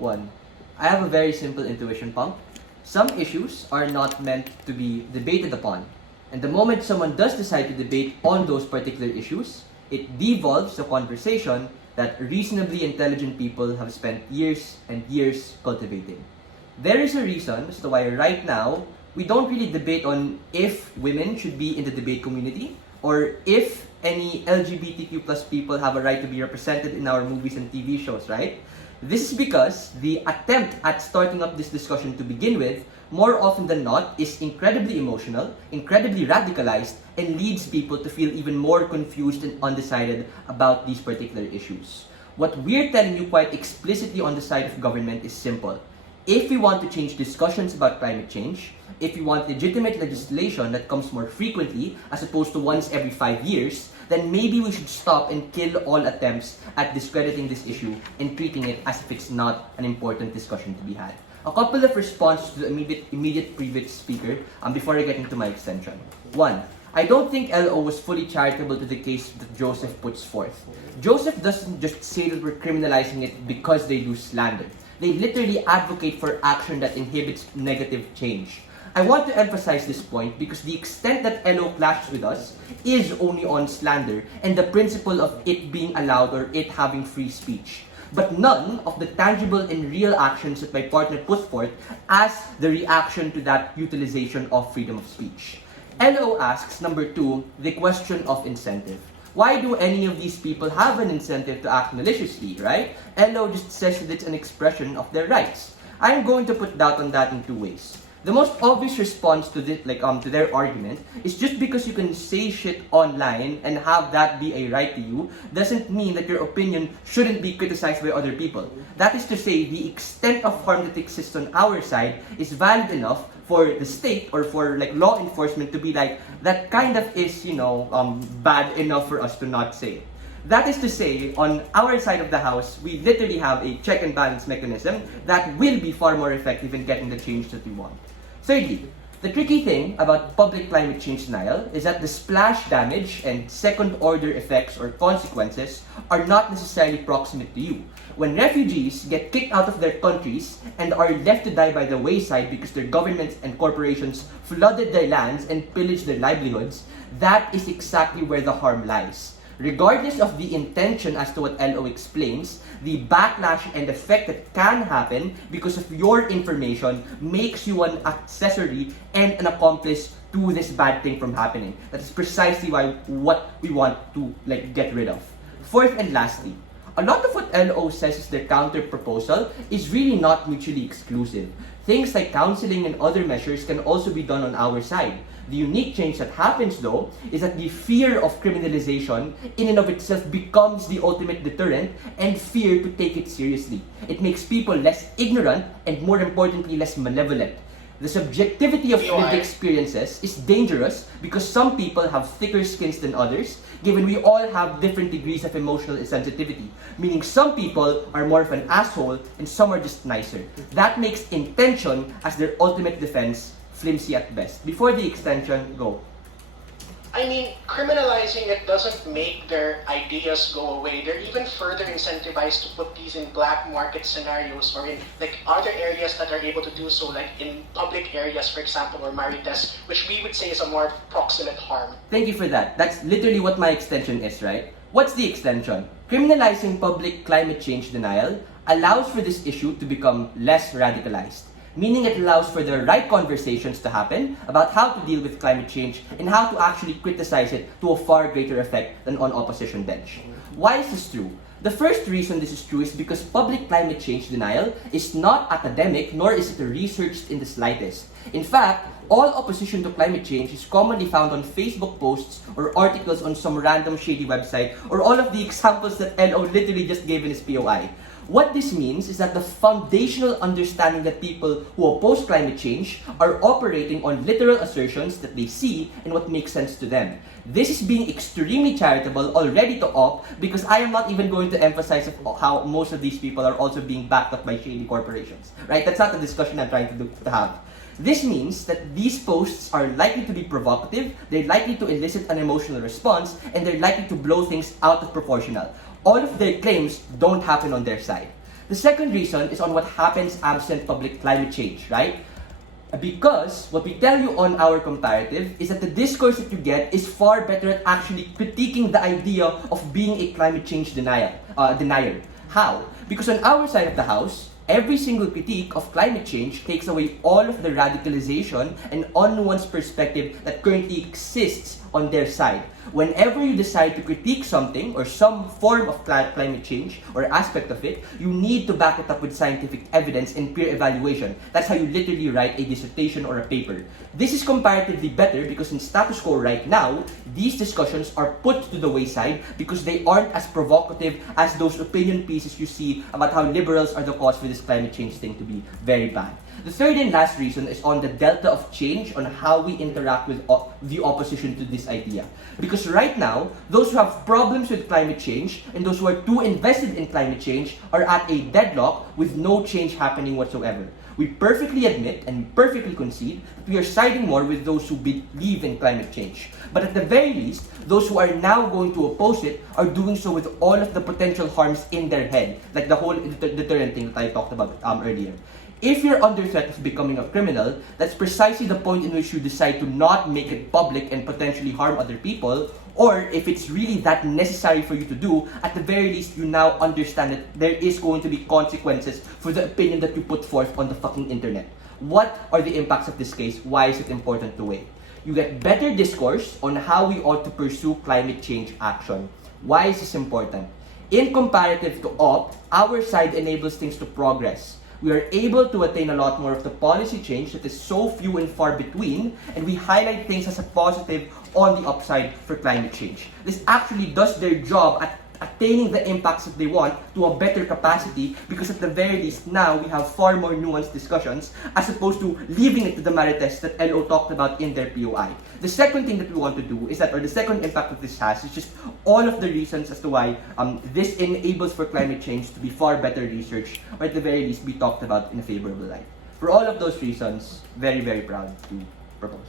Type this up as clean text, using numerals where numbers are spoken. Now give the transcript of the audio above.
One, I have a very simple intuition pump. Some issues are not meant to be debated upon. And the moment someone does decide to debate on those particular issues, it devolves the conversation that reasonably intelligent people have spent years and years cultivating. There is a reason as to why right now, we don't really debate on if women should be in the debate community or if any LGBTQ plus people have a right to be represented in our movies and TV shows, right? This is because the attempt at starting up this discussion to begin with, more often than not, is incredibly emotional, incredibly radicalized, and leads people to feel even more confused and undecided about these particular issues. What we're telling you quite explicitly on the side of government is simple. If we want to change discussions about climate change, if we want legitimate legislation that comes more frequently as opposed to once every 5 years, then maybe we should stop and kill all attempts at discrediting this issue and treating it as if it's not an important discussion to be had. A couple of responses to the immediate previous speaker before I get into my extension. One, I don't think LO was fully charitable to the case that Joseph puts forth. Joseph doesn't just say that we're criminalizing it because they do slander. They literally advocate for action that inhibits negative change. I want to emphasize this point because the extent that LO clashes with us is only on slander and the principle of it being allowed or it having free speech, but none of the tangible and real actions that my partner put forth as the reaction to that utilization of freedom of speech. LO asks, number two, the question of incentive. Why do any of these people have an incentive to act maliciously, right? LO just says that it's an expression of their rights. I'm going to put doubt on that in two ways. The most obvious response to this, to their argument is just because you can say shit online and have that be a right to you doesn't mean that your opinion shouldn't be criticized by other people. That is to say, the extent of harm that exists on our side is valid enough for the state or for law enforcement to be like, that kind of is, bad enough for us to not say. That is to say, on our side of the house, we literally have a check and balance mechanism that will be far more effective in getting the change that we want. Thirdly, the tricky thing about public climate change denial is that the splash damage and second-order effects or consequences are not necessarily proximate to you. When refugees get kicked out of their countries and are left to die by the wayside because their governments and corporations flooded their lands and pillaged their livelihoods, that is exactly where the harm lies. Regardless of the intention as to what LO explains, the backlash and effect that can happen because of your information makes you an accessory and an accomplice to this bad thing from happening. That is precisely what we want to get rid of. Fourth and lastly, a lot of what LO says is their counter proposal is really not mutually exclusive. Things like counseling and other measures can also be done on our side. The unique change that happens though is that the fear of criminalization in and of itself becomes the ultimate deterrent and fear to take it seriously. It makes people less ignorant and more importantly less malevolent. The subjectivity of lived experiences is dangerous because some people have thicker skins than others, given we all have different degrees of emotional sensitivity, meaning some people are more of an asshole and some are just nicer. That makes intention as their ultimate defense flimsy at best. Before the extension, go. I mean, criminalizing it doesn't make their ideas go away. They're even further incentivized to put these in black market scenarios or in other areas that are able to do so, like in public areas, for example, or marites, which we would say is a more proximate harm. Thank you for that. That's literally what my extension is, right? What's the extension? Criminalizing public climate change denial allows for this issue to become less radicalized, meaning it allows for the right conversations to happen about how to deal with climate change and how to actually criticize it to a far greater effect than on opposition bench. Why is this true? The first reason this is true is because public climate change denial is not academic nor is it researched in the slightest. In fact, all opposition to climate change is commonly found on Facebook posts or articles on some random shady website or all of the examples that LO literally just gave in his POI. What this means is that the foundational understanding that people who oppose climate change are operating on literal assertions that they see and what makes sense to them. This is being extremely charitable already to opt because I am not even going to emphasize how most of these people are also being backed up by shady corporations. Right? That's not the discussion I'm trying to have. This means that these posts are likely to be provocative, they're likely to elicit an emotional response, and they're likely to blow things out of proportional. All of their claims don't happen on their side. The second reason is on what happens absent public climate change, right? Because what we tell you on our comparative is that the discourse that you get is far better at actually critiquing the idea of being a climate change denier. How? Because on our side of the house, every single critique of climate change takes away all of the radicalization and unnuanced perspective that currently exists on their side. Whenever you decide to critique something or some form of climate change or aspect of it, you need to back it up with scientific evidence and peer evaluation. That's how you literally write a dissertation or a paper. This is comparatively better because in status quo right now, these discussions are put to the wayside because they aren't as provocative as those opinion pieces you see about how liberals are the cause for this climate change thing to be very bad. The third and last reason is on the delta of change on how we interact with the opposition to this idea. Because right now, those who have problems with climate change and those who are too invested in climate change are at a deadlock with no change happening whatsoever. We perfectly admit and perfectly concede that we are siding more with those who believe in climate change. But at the very least, those who are now going to oppose it are doing so with all of the potential harms in their head, like the whole deterrent thing that I talked about earlier. If you're under threat of becoming a criminal, that's precisely the point in which you decide to not make it public and potentially harm other people, or if it's really that necessary for you to do, at the very least you now understand that there is going to be consequences for the opinion that you put forth on the fucking internet. What are the impacts of this case? Why is it important to weigh? You get better discourse on how we ought to pursue climate change action. Why is this important? In comparative to op, our side enables things to progress. We are able to attain a lot more of the policy change that is so few and far between, and we highlight things as a positive on the upside for climate change. This actually does their job at attaining the impacts that they want to a better capacity, because at the very least now we have far more nuanced discussions as opposed to leaving it to the marites that LO talked about in their POI. The second thing that we want to do is that, or the second impact that this has, is just all of the reasons as to why this enables for climate change to be far better researched, or at the very least be talked about in a favorable light. For all of those reasons, very, very proud to propose.